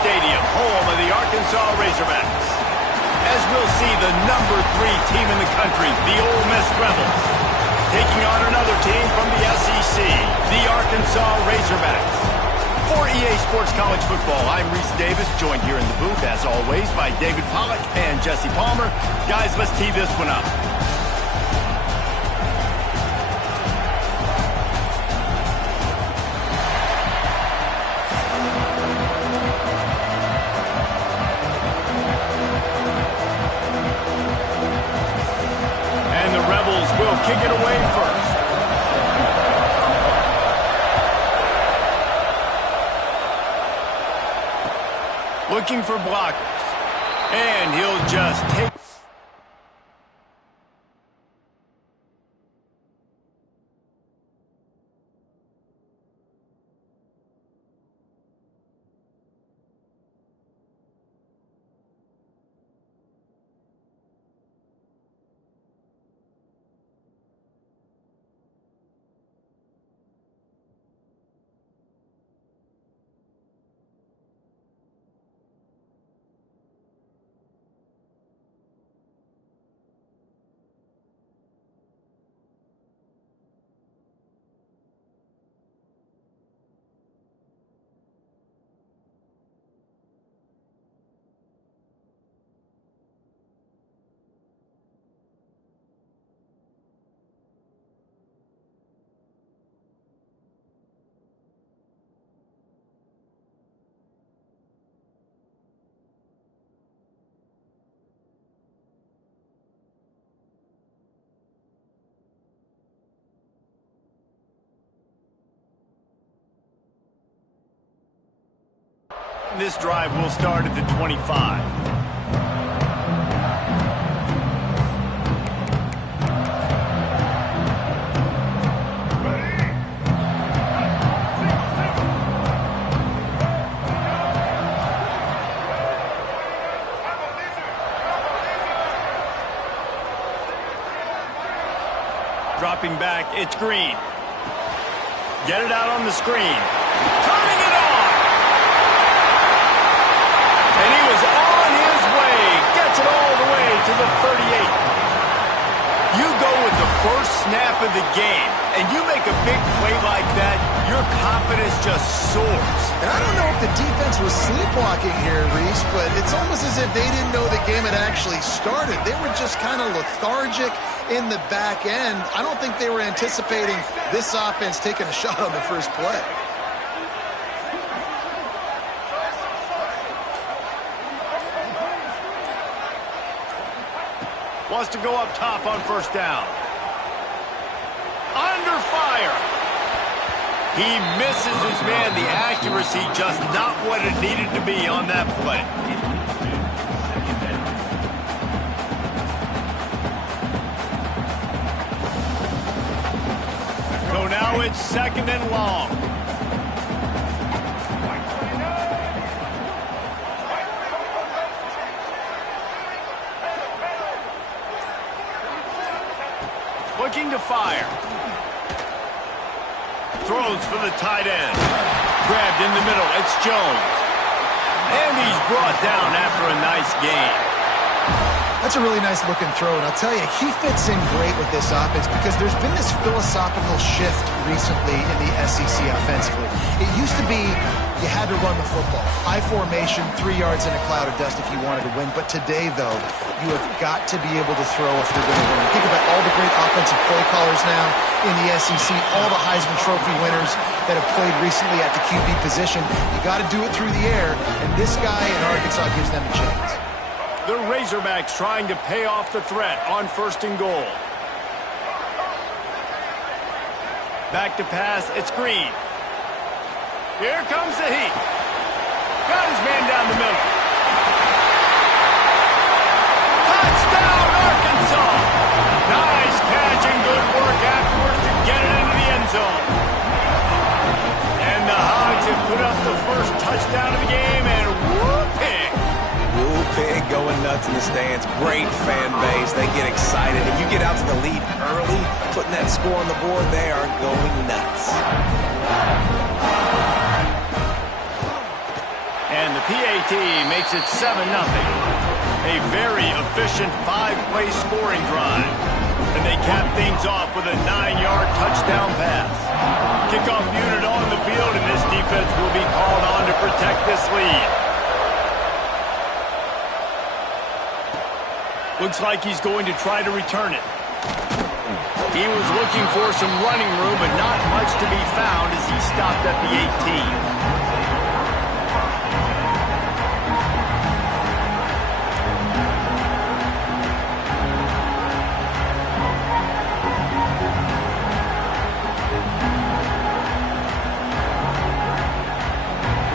Stadium, home of the Arkansas Razorbacks. As we'll see, the #3 team in the country, the Ole Miss Rebels, taking on another team from the SEC, the Arkansas Razorbacks. For EA Sports College Football, I'm Reese Davis, joined here in the booth, as always, by David Pollack and Jesse Palmer. Guys, let's tee this one up. And the Rebels will kick it away first. Looking for blockers. And he'll just take... This drive will start at the 25. Dropping back, it's Green. Get it out on the screen. Turning it on! And he was on his way. Gets it all the way to the 38. You go with the first snap of the game, and you make a big play like that, your confidence just soars. And I don't know if the defense was sleepwalking here, Reese, but it's almost as if they didn't know the game had actually started. They were just kind of lethargic in the back end. I don't think they were anticipating this offense taking a shot on the first play. Wants to go up top on first down. Under fire. He misses his man. The accuracy just not what it needed to be on that play. So now it's 2nd and long. Looking to fire. Throws for the tight end. Grabbed in the middle. It's Jones. And he's brought down after a nice gain. That's a really nice looking throw, and I'll tell you, he fits in great with this offense because there's been this philosophical shift recently in the SEC offensively. It used to be you had to run the football. High formation, 3 yards in a cloud of dust if you wanted to win. But today, though, you have got to be able to throw if you're going to win. Think about all the great offensive play callers now in the SEC, all the Heisman Trophy winners that have played recently at the QB position. You got to do it through the air, and this guy in Arkansas gives them a chance. The Razorbacks trying to pay off the threat on 1st and goal. Back to pass, it's Green. Here comes the heat. Got his man down the middle. Touchdown, Arkansas! Nice catch and good work afterwards to get it into the end zone. And the Hogs have put up the first touchdown of the game, and whoop-pig. Whoop-pig going nuts in the stands. Great fan base. They get excited. If you get out to the lead early, putting that score on the board, they are going nuts. And the PAT makes it 7-0. A very efficient 5-play scoring drive. And they cap things off with a 9-yard touchdown pass. Kickoff unit on the field, and this defense will be called on to protect this lead. Looks like he's going to try to return it. He was looking for some running room, but not much to be found as he stopped at the 18.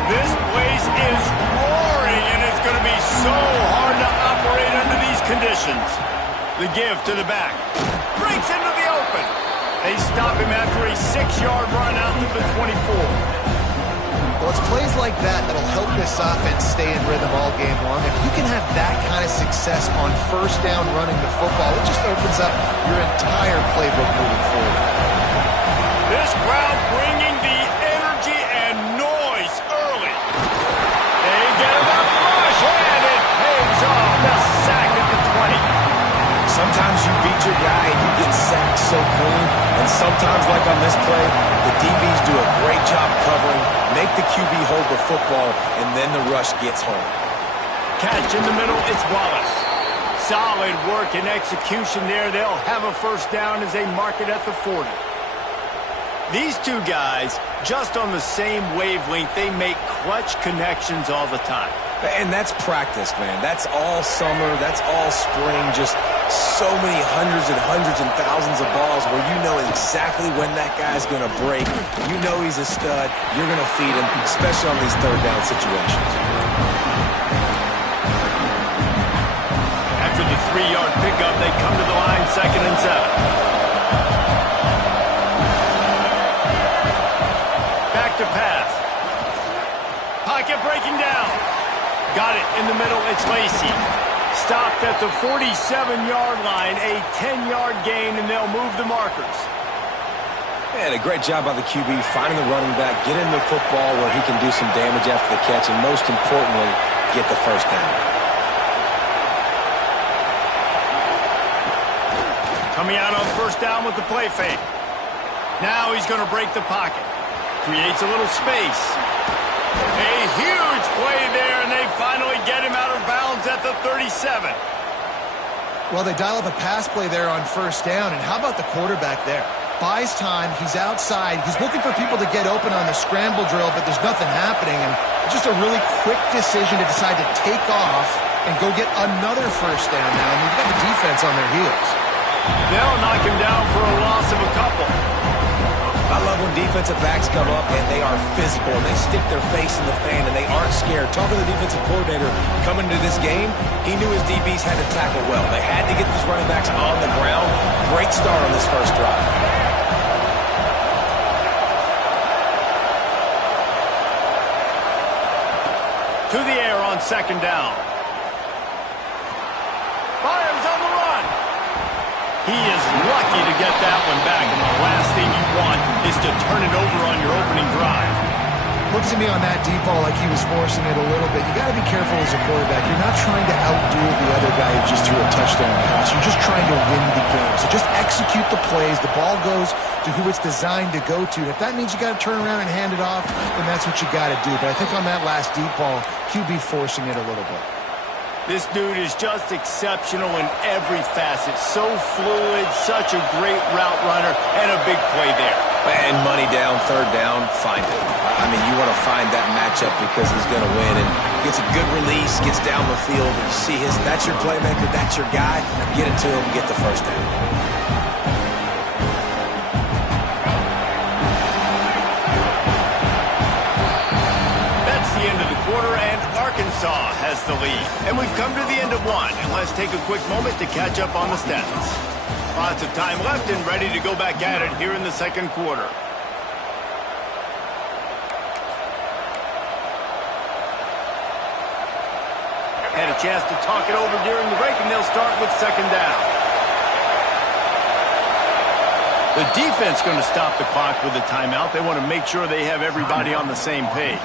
This place is roaring, and it's going to be so hard to operate under these conditions. The give to the back. Breaks into the open. They stop him after a 6-yard run out to the 24. Well, it's plays like that that'll help this offense stay in rhythm all game long. If you can have that kind of success on first down running the football, it just opens up your entire playbook moving forward. This crowd bringing the energy and noise early. They get him up rush, and it pays off. The sack at the 20. Sometimes you beat your guy and you get sacked so clean, and sometimes, like on this play, the DBs do a great job covering, make the QB hold the football, and then the rush gets home. Catch in the middle, it's Wallace. Solid work and execution there. They'll have a first down as they mark it at the 40. These two guys, just on the same wavelength, they make clutch connections all the time. And that's practice, man. That's all summer. That's all spring. Just so many hundreds and thousands of balls where you know exactly when that guy's going to break. You know he's a stud. You're going to feed him, especially on these third down situations. After the 3-yard pickup, they come to the line, 2nd and 7. Back to pass. Pocket breaking down. Got it in the middle, it's Lacy. Stopped at the 47-yard line, a 10-yard gain, and they'll move the markers. And a great job by the QB finding the running back, get him the football where he can do some damage after the catch, and most importantly, get the first down. Coming out on first down with the play fake. Now he's going to break the pocket. Creates a little space. A huge play there, and they finally get him out of bounds at the 37. Well, they dial up a pass play there on first down, and how about the quarterback there? Buys time, he's outside, he's looking for people to get open on the scramble drill, but there's nothing happening, and it's just a really quick decision to decide to take off and go get another first down now, and they've got the defense on their heels. They'll knock him down for a loss of a couple. I love when defensive backs come up and they are physical and they stick their face in the fan and they aren't scared. Talking to the defensive coordinator coming into this game, he knew his DBs had to tackle well. They had to get these running backs on the ground. Great start on this first drive. To the air on 2nd down. Fires on the run. He is lucky to get that one back, and the last thing you want is to turn it over on your opening drive. Looks to me on that deep ball like he was forcing it a little bit. You got to be careful as a quarterback. You're not trying to outdo the other guy who just threw a touchdown pass. You're just trying to win the game. So just execute the plays. The ball goes to who it's designed to go to. If that means you got to turn around and hand it off, then that's what you got to do. But I think on that last deep ball, QB forcing it a little bit. This dude is just exceptional in every facet. So fluid, such a great route runner, and a big play there. And money down, third down, find it. I mean, you want to find that matchup because he's going to win. And gets a good release, gets down the field. And you see that's your playmaker, that's your guy. Get it to him, get the first down. That's the end of the quarter, and Arkansas has the lead. And we've come to the end of one, and let's take a quick moment to catch up on the stats. Lots of time left and ready to go back at it here in the second quarter. Had a chance to talk it over during the break, and they'll start with 2nd down. The defense going to stop the clock with a timeout. They want to make sure they have everybody on the same page.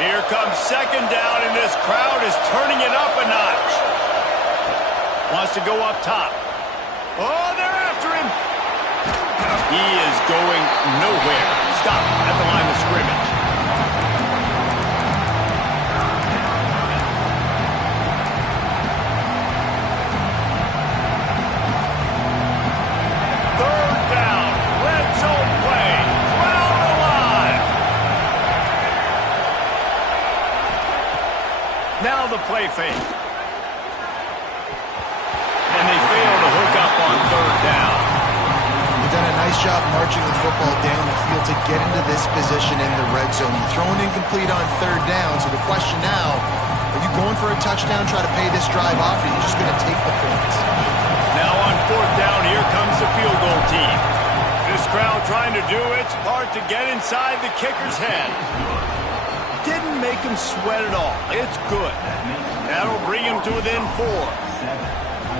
Here comes second down, and this crowd is turning it up a notch. Wants to go up top. Oh, they're after him. He is going nowhere. Stop at the line of scrimmage. Third down. Red zone play. Crowd alive. Now the play fake. And they fail to hook up on third down. You've done a nice job marching the football down the field to get into this position in the red zone. You throw an incomplete on third down, so the question now, are you going for a touchdown, try to pay this drive off, or are you just going to take the points? Now on fourth down, here comes the field goal team. This crowd trying to do its part to get inside the kicker's head. Didn't make him sweat at all. It's good. That'll bring him to within 4.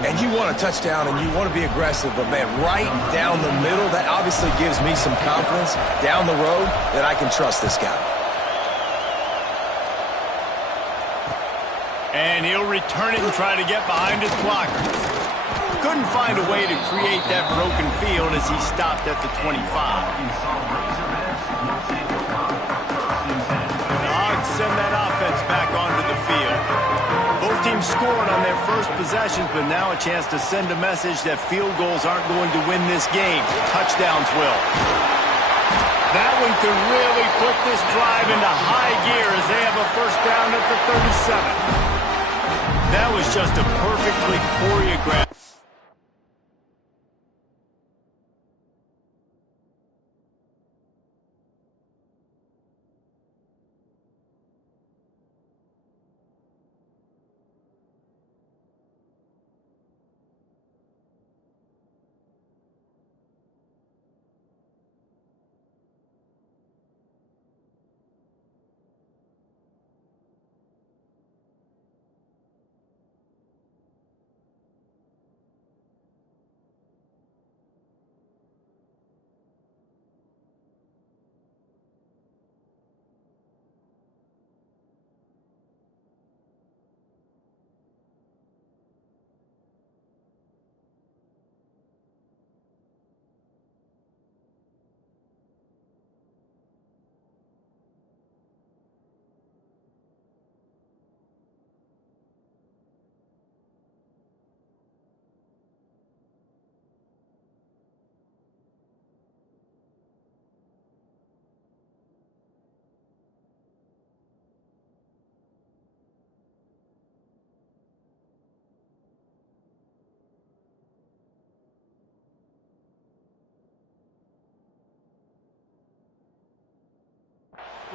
And you want a touchdown and you want to be aggressive, but man, right down the middle, that obviously gives me some confidence down the road that I can trust this guy. And he'll return it and try to get behind his blockers. Couldn't find a way to create that broken field as he stopped at the 25. The Hogs send that offense back onto the field. Both teams scored on their first possessions, but now a chance to send a message that field goals aren't going to win this game. Touchdowns will. That one could really put this drive into high gear as they have a first down at the 37. That was just a perfectly choreographed.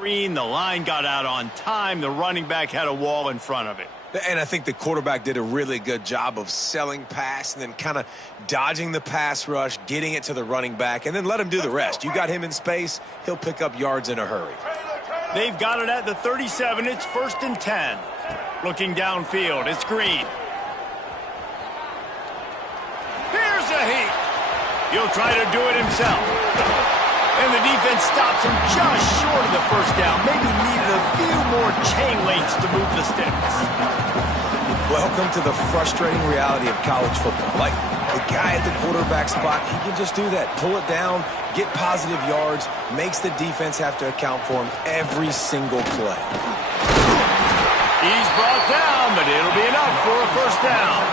The line got out on time. The running back had a wall in front of it. And I think the quarterback did a really good job of selling pass and then kind of dodging the pass rush, getting it to the running back, and then let him do the rest. You got him in space, he'll pick up yards in a hurry. They've got it at the 37. It's 1st and 10. Looking downfield, it's Green. Here's a heat. He'll try to do it himself. And the defense stops him just short of the first down. Maybe needed a few more chain links to move the sticks. Welcome to the frustrating reality of college football. Like, the guy at the quarterback spot, he can just do that. Pull it down, get positive yards, makes the defense have to account for him every single play. He's brought down, but it'll be enough for a first down.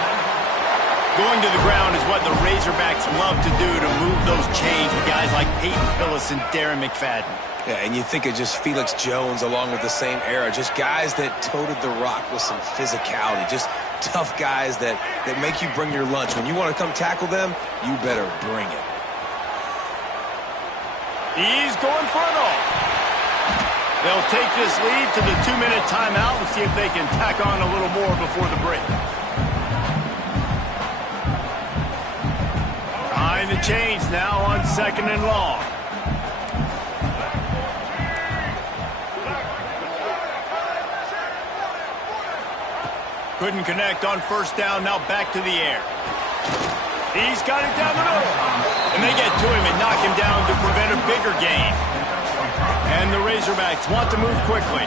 Going to the ground is what the Razorbacks love to do to move those chains with guys like Peyton Hillis and Darren McFadden. Yeah, and you think of just Felix Jones along with the same era, just guys that toted the rock with some physicality, just tough guys that make you bring your lunch. When you want to come tackle them, you better bring it. He's going for it all. They'll take this lead to the 2-minute timeout and see if they can tack on a little more before the break. Behind the chains now on 2nd and long. Couldn't connect on first down, now back to the air. He's got it down the middle. And they get to him and knock him down to prevent a bigger gain. And the Razorbacks want to move quickly.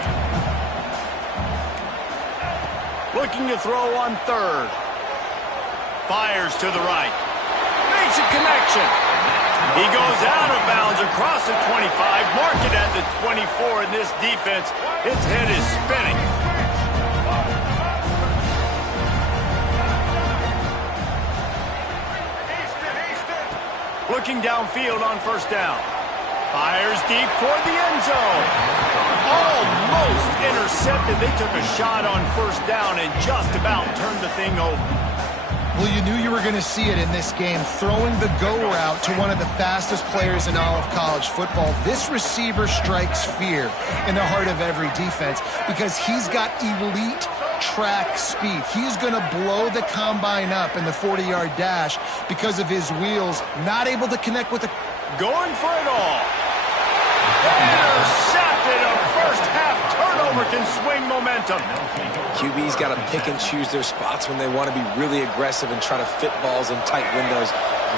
looking to throw on third. Fires to the right. Makes a connection. He goes out of bounds across the 25, mark it at the 24, and this defense, its head is spinning. Looking downfield on first down. Fires deep toward the end zone. Almost intercepted. They took a shot on first down and just about turned the thing over. Well, you knew you were going to see it in this game, throwing the go route to one of the fastest players in all of college football. This receiver strikes fear in the heart of every defense because he's got elite track speed. He's going to blow the combine up in the 40-yard dash because of his wheels, not able to connect with the... Going for it all. Intercepted. A first-half turnover can swing momentum. QB's got to pick and choose their spots when they want to be really aggressive and try to fit balls in tight windows.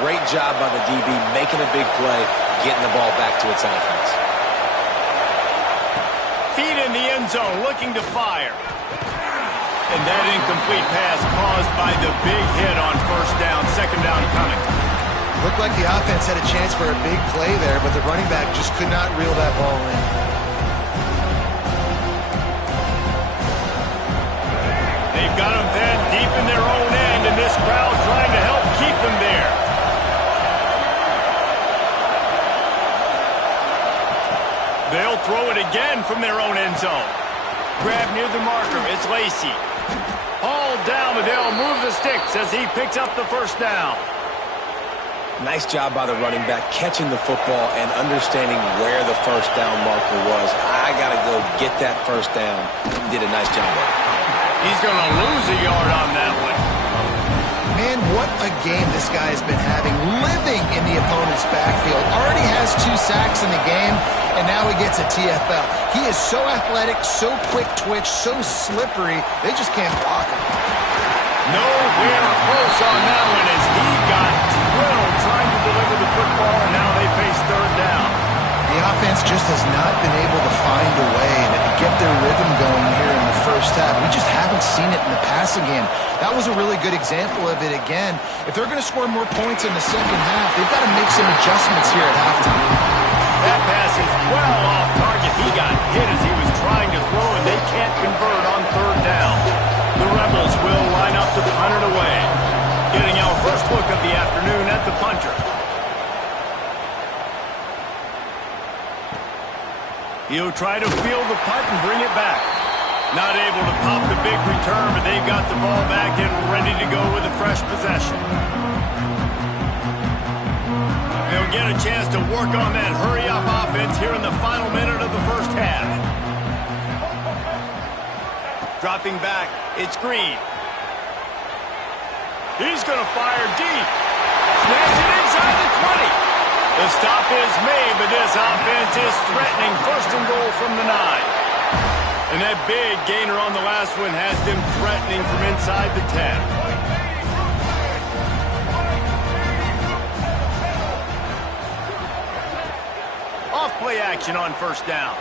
Great job by the DB making a big play, getting the ball back to its offense. Feet in the end zone, looking to fire. And that incomplete pass caused by the big hit on first down, second down coming. Looked like the offense had a chance for a big play there, but the running back just could not reel that ball in. They've got him then deep in their own end, and this crowd trying to help keep them there. They'll throw it again from their own end zone. Grab near the marker. It's Lacey. Hauled down, but they'll move the sticks as he picks up the first down. Nice job by the running back catching the football and understanding where the first down marker was. I got to go get that first down. He did a nice job of it. He's going to lose a yard on that one. Man, what a game this guy has been having, living in the opponent's backfield. Already has 2 sacks in the game, and now he gets a TFL. He is so athletic, so quick twitch, so slippery, they just can't block him. Nowhere close on that one as he got drilled trying to deliver the football, and now they face third down. The offense just has not been able to find a way to get their rhythm going here in the first half. We just haven't seen it in the passing game. That was a really good example of it again. If they're going to score more points in the second half, they've got to make some adjustments here at halftime. That pass is well off target. He got hit as he was trying to throw, and they can't convert on third down. The Rebels will line up to punt it away. Getting our first look of the afternoon at the punter. He'll try to field the punt and bring it back. Not able to pop the big return, but they've got the ball back and ready to go with a fresh possession. They'll get a chance to work on that hurry-up offense here in the final minute of the first half. Dropping back, it's Green. He's going to fire deep. Snags it inside the 20. The stop is made, but this offense is threatening. First and goal from the 9. And that big gainer on the last one has them threatening from inside the 10. Off play action on first down.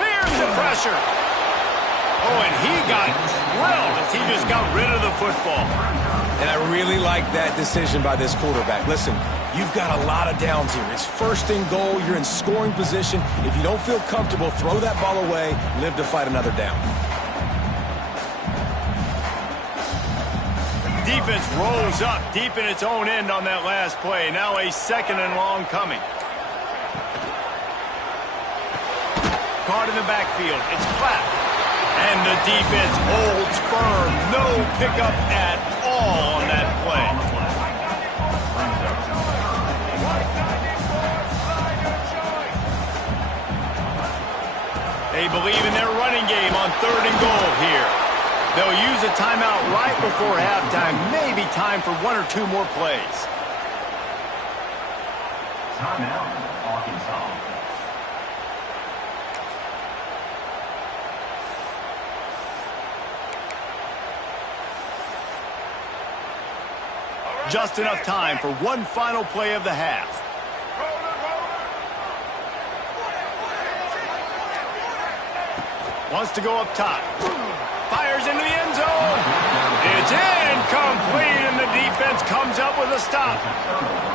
Here's the pressure. Oh, and he got drilled as he just got rid of the football. And I really like that decision by this quarterback. Listen, you've got a lot of downs here. It's first and goal. You're in scoring position. If you don't feel comfortable, throw that ball away. Live to fight another down. Defense rolls up deep in its own end on that last play. Now a second and long coming. Caught in the backfield. It's flat. And the defense holds firm. No pickup at all on that play. They believe in their running game on third and goal here. They'll use a timeout right before halftime. Maybe time for 1 or 2 more plays. Timeout, Arkansas. Just enough time for one final play of the half. Wants to go up top. Fires into the end zone. It's incomplete, and the defense comes up with a stop.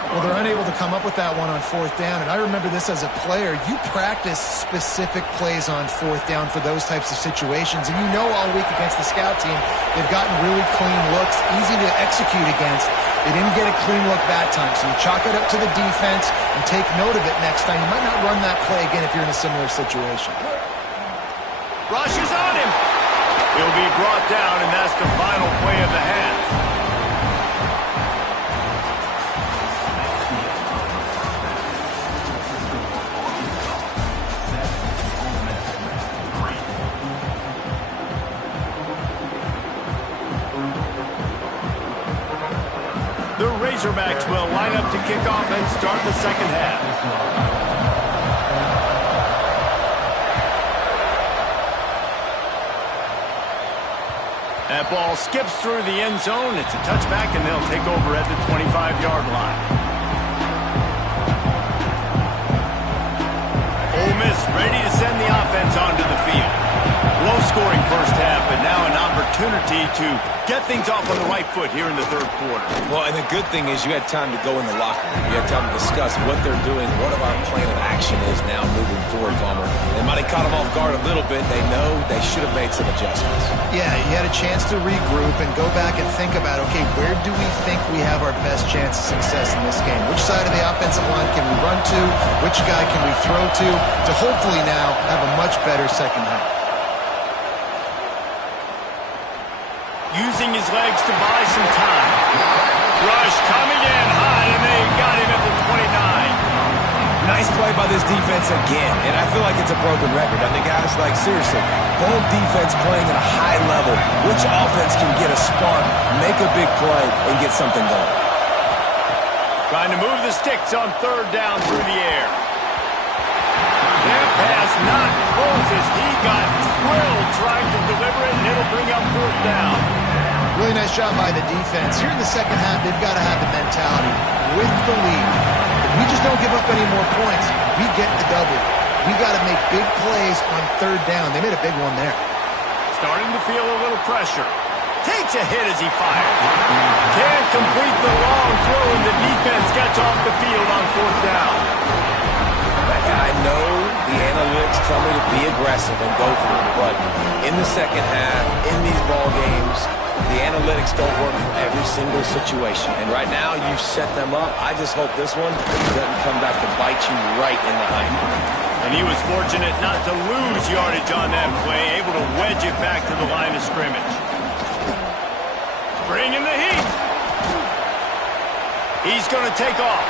Well, they're unable to come up with that one on fourth down, and I remember this as a player. You practice specific plays on fourth down for those types of situations, and you know all week against the scout team, they've gotten really clean looks, easy to execute against. They didn't get a clean look that time, so you chalk it up to the defense and take note of it next time. You might not run that play again if you're in a similar situation. Rush is on him. He'll be brought down, and that's the final play of the half. The Razorbacks will line up to kick off and start the second half. That ball skips through the end zone. It's a touchback, and they'll take over at the 25-yard line. Ole Miss ready to send the offense onto the field. Low-scoring first half, but now an opportunity to get things off on the right foot here in the third quarter. Well, and the good thing is you had time to go in the locker room. You had time to discuss what they're doing, what our plan of action is now moving forward, Palmer. They might have caught them off guard a little bit. They know they should have made some adjustments. Yeah, you had a chance to regroup and go back and think about, okay, where do we think we have our best chance of success in this game? Which side of the offensive line can we run to? Which guy can we throw to hopefully now have a much better second half? Using his legs to buy some time. Rush coming in high, and they got him at the 29. Nice play by this defense again, and I feel like it's a broken record. I mean, guys, like, seriously, home defense playing at a high level. Which offense can get a spark, make a big play, and get something going? Trying to move the sticks on third down through the air. That pass not close as he got drilled trying to deliver it, and it'll bring up fourth down. Really nice job by the defense. Here in the second half, they've got to have the mentality with the lead. If we just don't give up any more points, we get the double. We got to make big plays on third down. They made a big one there. Starting to feel a little pressure. Takes a hit as he fires. Can't complete the long throw, and the defense gets off the field on fourth down. I know the analytics tell me to be aggressive and go for it, but in the second half, in these ball games, the analytics don't work for every single situation. And right now, you've set them up. I just hope this one doesn't come back to bite you right in the eye. And he was fortunate not to lose yardage on that play, able to wedge it back to the line of scrimmage. Bringing the heat. He's going to take off.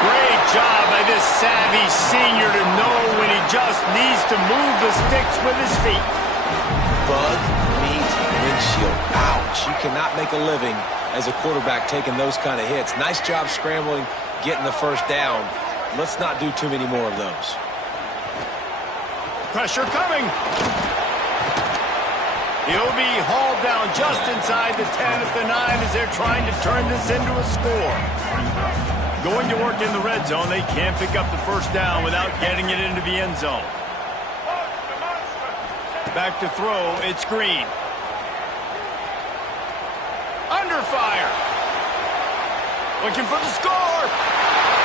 Great job by this savvy senior to know when he just needs to move the sticks with his feet. Bug meat windshield. Ouch. You cannot make a living as a quarterback taking those kind of hits. Nice job scrambling, getting the first down. Let's not do too many more of those. Pressure coming. He'll be hauled down just inside the 10 at the 9 as they're trying to turn this into a score. Going to work in the red zone. They can't pick up the first down without getting it into the end zone. Back to throw. It's Green. Under fire. Looking for the score.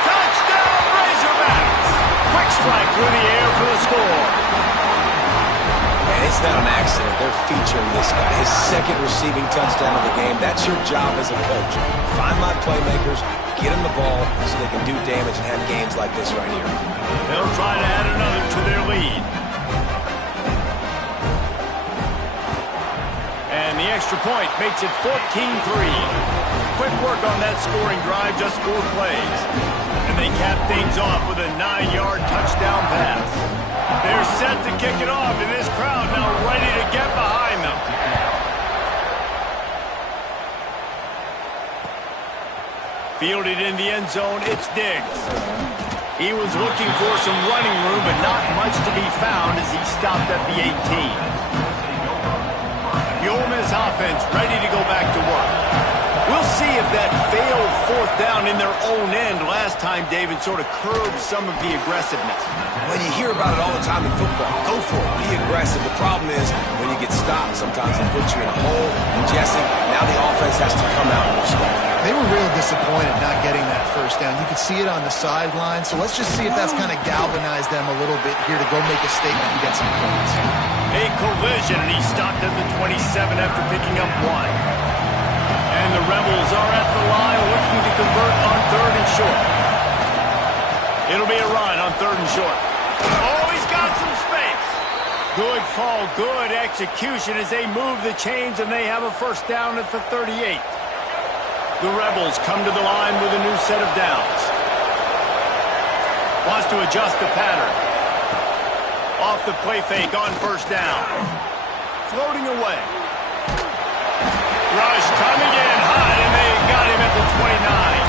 Touchdown, Razorbacks. Quick strike through the air for the score. And it's not an accident. They're featuring this guy. His second receiving touchdown of the game. That's your job as a coach. Find my playmakers, get them the ball so they can do damage and have games like this right here. They'll try to add another to their lead. And the extra point makes it 14-3. Quick work on that scoring drive, just 4 plays. And they cap things off with a 9-yard touchdown pass. They're set to kick it off, and this crowd now ready to get behind them. Fielded in the end zone, it's Diggs. He was looking for some running room, but not much to be found as he stopped at the 18. The Ole Miss offense ready to go back to work. We'll see see if that failed fourth down in their own end last time, David, sort of curbed some of the aggressiveness. When you hear about it all the time in football, go for it, be aggressive. The problem is when you get stopped, sometimes it puts you in a hole. And Jesse, now the offense has to come out and respond. They were real disappointed not getting that first down. You could see it on the sideline, so let's just see if that's kind of galvanized them a little bit here to go make a statement and get some points. A collision, and he stopped at the 27 after picking up 1. And the Rebels are at the line looking to convert on 3rd and short. It'll be a run on 3rd and short. Oh, he's got some space. Good call, good execution as they move the chains, and they have a first down at the 38. The Rebels come to the line with a new set of downs. Wants to adjust the pattern. Off the play fake on first down. Floating away. Rush coming in high, and they got him at the 29.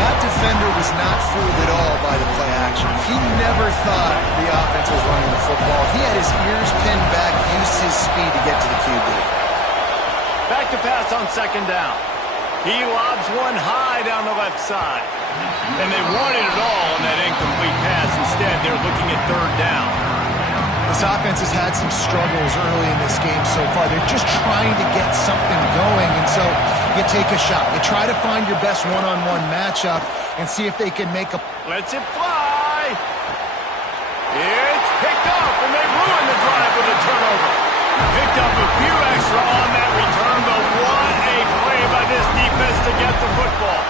That defender was not fooled at all by the play action. He never thought the offense was running the football. He had his ears pinned back, used his speed to get to the QB. Back to pass on 2nd down. He lobs one high down the left side. And they wanted it all on that incomplete pass. Instead, they're looking at 3rd down. This offense has had some struggles early in this game so far. They're just trying to get something going, and so you take a shot. You try to find your best one-on-one matchup and see if they can make a... Lets it fly. It's picked up, and they ruin the drive with a turnover. Picked up a few extra on that return, but what a play by this defense to get the football.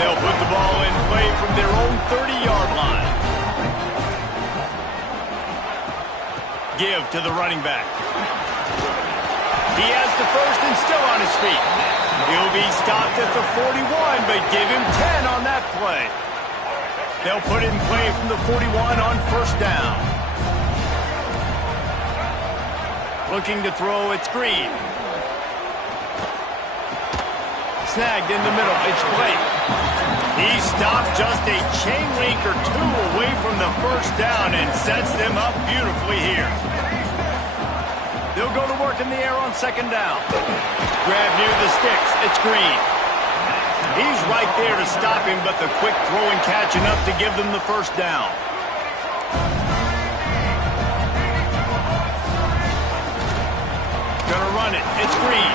They'll put the ball in play from their own 30-yard line. Give to the running back. He has the first and still on his feet. He'll be stopped at the 41, but give him 10 on that play. They'll put it in play from the 41 on first down. Looking to throw, it's Green. Snagged in the middle, it's Blake. He stopped just a chain link or two away from the first down and sets them up beautifully here. They'll go to work in the air on 2nd down. Grab near the sticks, it's Green. He's right there to stop him, but the quick throw and catch enough to give them the first down. Gonna run it, it's Green.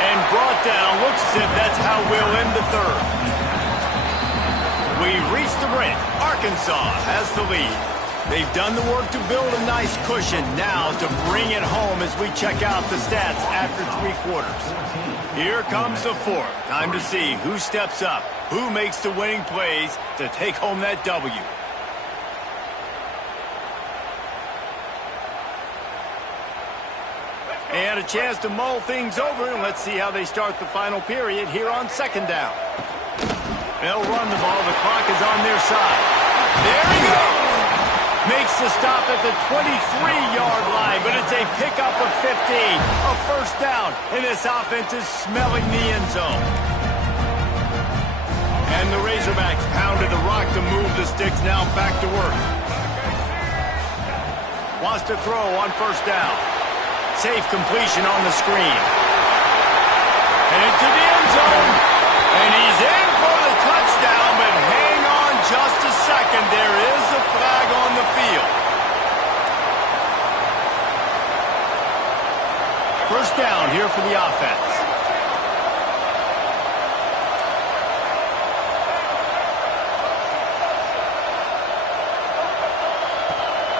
And brought down, looks as if that's how we'll end the 3rd. We've reached the brink. Arkansas has the lead. They've done the work to build a nice cushion. Now to bring it home as we check out the stats after 3 quarters. Here comes the 4th. Time to see who steps up, who makes the winning plays to take home that W. And a chance to mull things over, and let's see how they start the final period here on 2nd down. They'll run the ball. The clock is on their side. There he goes. Makes the stop at the 23-yard line, but it's a pickup of 15. A first down, and this offense is smelling the end zone. And the Razorbacks pounded the rock to move the sticks, now back to work. Wants to throw on first down. Safe completion on the screen. And into the end zone. And he's in for the touchdown, but hang on just a second. There is a flag on the field. First down here for the offense.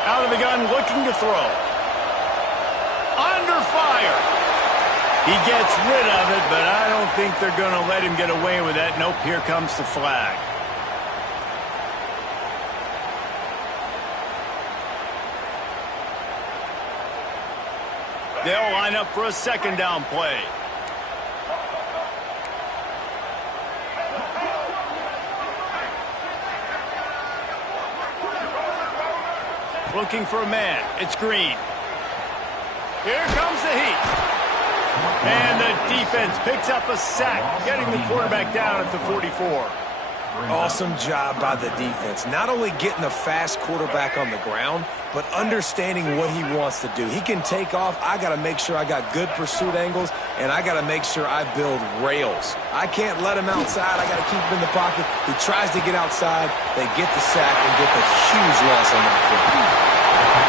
Out of the gun, looking to throw. Under fire. He gets rid of it, but I don't think they're going to let him get away with that. Nope, here comes the flag. They'll line up for a 2nd down play. Looking for a man. It's Green. Here comes the heat. And the defense picks up a sack, getting the quarterback down at the 44. Awesome job by the defense. Not only getting the fast quarterback on the ground, but understanding what he wants to do. He can take off. I got to make sure I got good pursuit angles, and I got to make sure I build rails. I can't let him outside. I got to keep him in the pocket. He tries to get outside. They get the sack and get the huge loss on that play.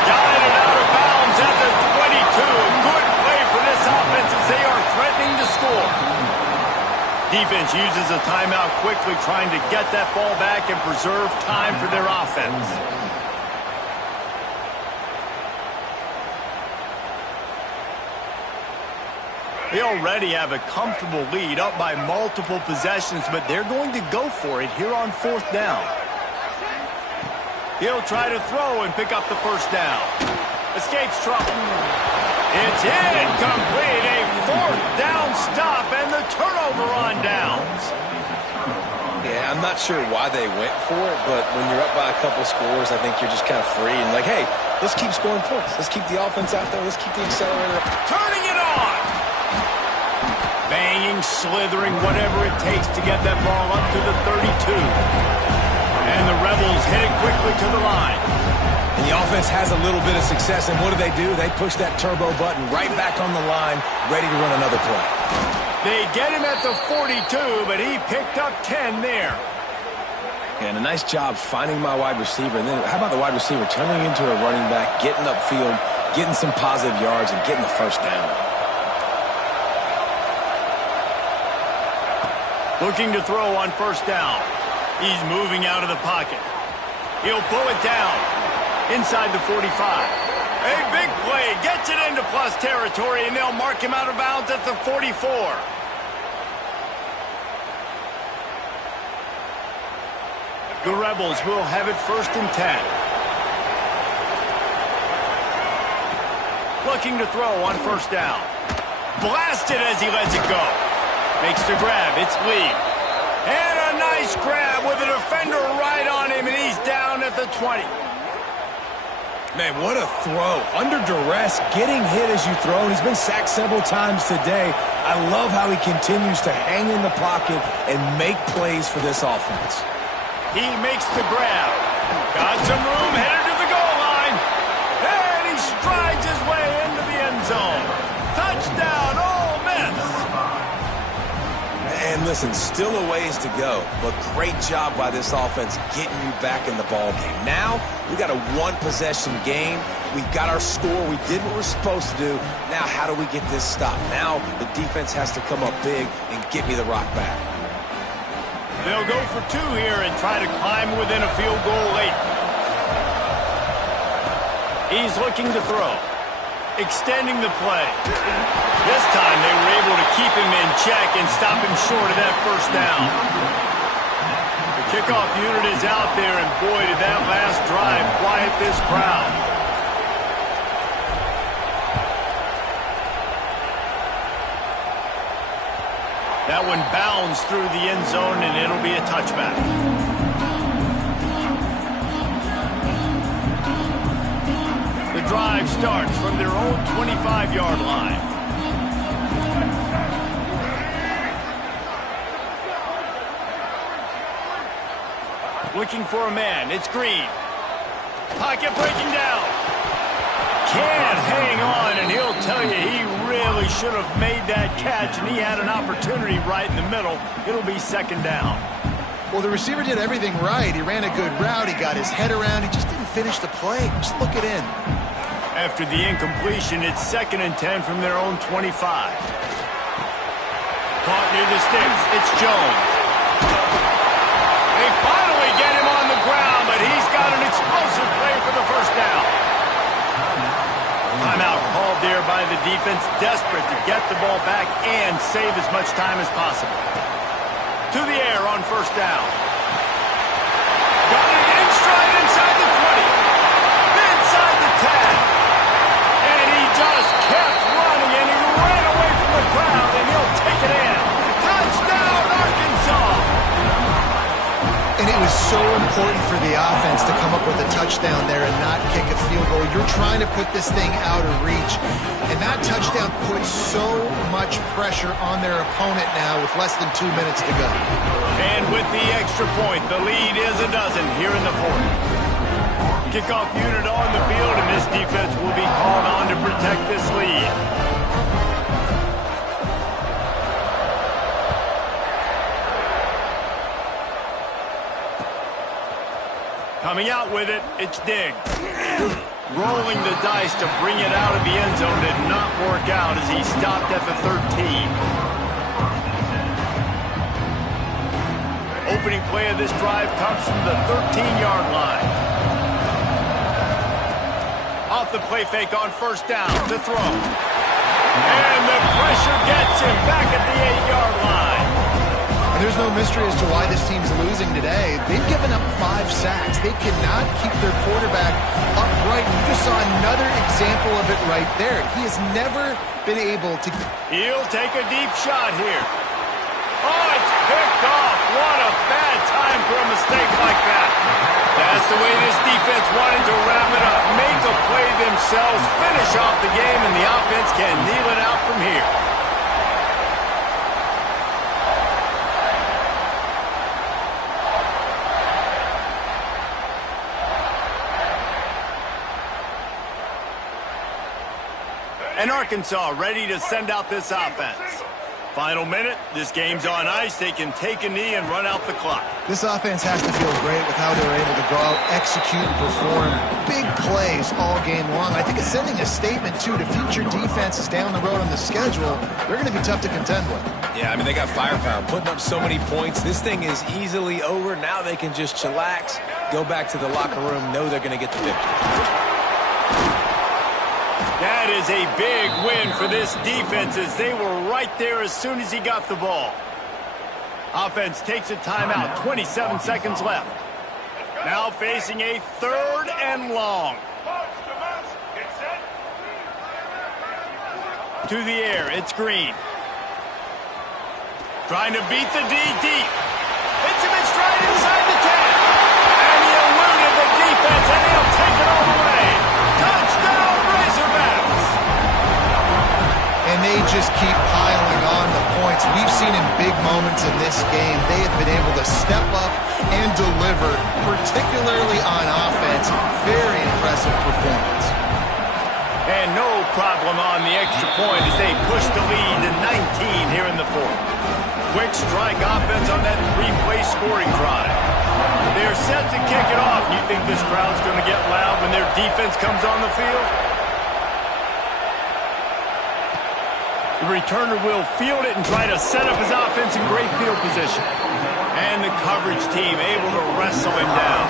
Guided out of bounds at the 22. Good play for this offense as they are threatening to score. Defense uses a timeout quickly, trying to get that ball back and preserve time for their offense. They already have a comfortable lead, up by multiple possessions, but they're going to go for it here on 4th down. He'll try to throw and pick up the first down. Escapes trouble. It's incomplete. A 4th down stop and the turnover on downs. Yeah, I'm not sure why they went for it, but when you're up by a couple scores, I think you're just kind of free and like, hey, let's keep scoring points. Let's keep the offense out there. Let's keep the accelerator up. Turning it on. Banging, slithering, whatever it takes to get that ball up to the 32. And the Rebels hit it quickly to the line. And the offense has a little bit of success, and what do? They push that turbo button right back on the line, ready to run another play. They get him at the 42, but he picked up 10 there. And a nice job finding my wide receiver. And then how about the wide receiver turning into a running back, getting upfield, getting some positive yards, and getting the first down. Looking to throw on 1st down. He's moving out of the pocket. He'll pull it down inside the 45. A big play gets it into plus territory, and they'll mark him out of bounds at the 44. The Rebels will have it 1st and 10. Looking to throw on 1st down. Blasted as he lets it go. Makes the grab. It's Lee. And a nice grab with a defender right on him, and he's down at the 20. Man, what a throw. Under duress, getting hit as you throw. He's been sacked several times today. I love how he continues to hang in the pocket and make plays for this offense. He makes the grab. Got some room, headed to the goal line. And he strides his way into the end zone. Touchdown, Ole Miss. And listen, still a ways to go, but great job by this offense getting you back in the ball game. Now, we got a one-possession game. We got our score. We did what we're supposed to do. Now, how do we get this stopped? Now, the defense has to come up big and get me the rock back. They'll go for 2 here and try to climb within a field goal late. He's looking to throw. Extending the play. This time they were able to keep him in check and stop him short of that 1st down. The kickoff unit is out there, and boy, did that last drive quiet this crowd. That one bounds through the end zone, and it'll be a touchback. The drive starts from their own 25-yard line. Looking for a man. It's Green. Pocket breaking down. Can't hang on, and he'll tell you he really should have made that catch, and he had an opportunity right in the middle. It'll be 2nd down. Well, the receiver did everything right. He ran a good route. He got his head around. He just didn't finish the play. Just look it in. After the incompletion, it's 2nd and 10 from their own 25. Caught near the sticks. It's Jones. They finally get him on the ground, but he's got an explosive play for the 1st down. Timeout called there by the defense, desperate to get the ball back and save as much time as possible. To the air on 1st down. Got it in stride inside the 20. Inside the 10. And he just kept running, and he ran away from the crowd, and he'll take it in. Touchdown, Arkansas! And it was so important for the offense to come up with a touchdown there and not kick a field goal. You're trying to put this thing out of reach, and that touchdown puts so much pressure on their opponent now with less than 2 minutes to go. And with the extra point, the lead is a dozen here in the fourth. Kickoff unit on the field, and this defense will be called on to protect this lead. Coming out with it, it's Diggs. Rolling the dice to bring it out of the end zone did not work out as he stopped at the 13. Opening play of this drive comes from the 13-yard line. Off the play fake on first down, the throw. And the pressure gets him back at the 8-yard line. There's no mystery as to why this team's losing today. They've given up 5 sacks. They cannot keep their quarterback upright. You just saw another example of it right there. He has never been able to... He'll take a deep shot here. Oh, it's picked off. What a bad time for a mistake like that. That's the way this defense wanted to wrap it up. Make a play themselves, finish off the game, and the offense can kneel it out from here. And Arkansas ready to send out this offense. Final minute, this game's on ice. They can take a knee and run out the clock. This offense has to feel great with how they were able to go out, execute, and perform big plays all game long. I think it's sending a statement, too, to future defenses down the road on the schedule. They're going to be tough to contend with. Yeah, I mean, they got firepower, putting up so many points. This thing is easily over. Now they can just chillax, go back to the locker room, know they're going to get the victory. That is a big win for this defense as they were right there as soon as he got the ball. Offense takes a timeout, 27 seconds left. Now facing a 3rd and long. To the air, it's Green. Trying to beat the D deep. Hits him in stride inside the 10. And he eluded the defense, and he'll take it all the way. Touchdown, Razorbacks! And they just keep piling on the points. We've seen in big moments in this game, they have been able to step up and deliver, particularly on offense. Very impressive performance. And no problem on the extra point as they push the lead to 19 here in the fourth. Quick strike offense on that 3-play scoring drive. They're set to kick it off. You think this crowd's going to get loud when their defense comes on the field? The returner will field it and try to set up his offense in great field position. And the coverage team able to wrestle him down.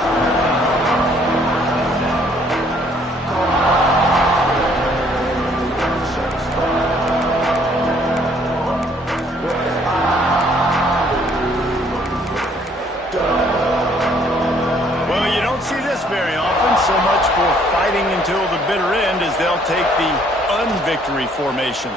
Very often, so much for fighting until the bitter end as they'll take the unvictory formation.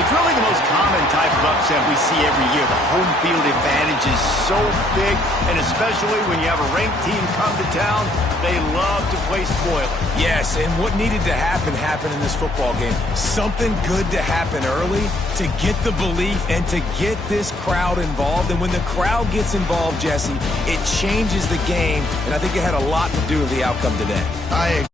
It's really the most common type of upset we see every year. The home field advantage is so big, and especially when you have a ranked team come to town, they love to play spoiler. Yes, and what needed to happen happened in this football game. Something good to happen early to get the belief and to get this crowd involved. And when the crowd gets involved, Jesse, it changes the game, and I think it had a lot to do with the outcome today.